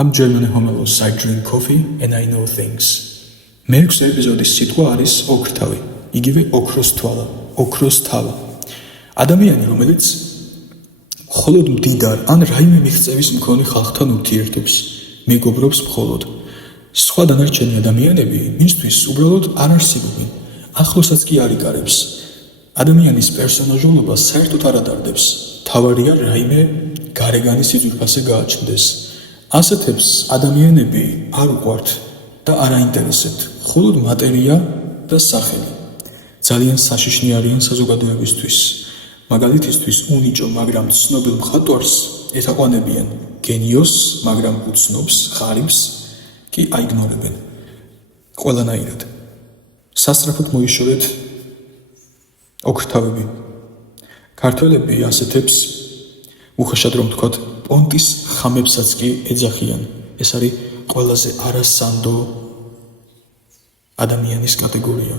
I'm German homelos, I drink coffee and I know things. მეექვსე ეპიზოდის სიტყვა არის ოქრთავი, იგივე ოქროს თვალა, ოქროს თავა. ადამიანი, რომელიც მხოლოდ მდიდარ ან რაიმე მიღწევის მქონე ხალხთან ურთიერთობს, მეგობრობს მხოლოდ. სხვა დანარჩენი ადამიანები მისთვის უბრალოდ არ არსებობენ, ახლოსაც კი არ იკარებს. ადამიანის პერსონაჟულობა საერთოდ არ ადარდებს, თავარია რაიმე გარეგანი სიძულფასე გააჩნდეს. ასეთებს ადამიანები არ უყვართ და არ აინტერესებთ, მხოლოდ მატერია და სახელი. ძალიან საშიშნი არიან საზოგადოებისთვის. მაგალითისთვის უნიჭო, მაგრამ ცნობილ მხატვარს ეთაყვანებიან, გენიოსს, მაგრამ უცნობს, ღარიბს კი აიგნორებენ. ყველანაირად. სასწრაფოდ მოიშორეთ ოქრთავები. ქართველები ასეთებს უხეშად რომ ვთქვათ, პონტის ხამებსაც კი ეძახიან. ეს არის ყველაზე არასანდო ადამიანის კატეგორია.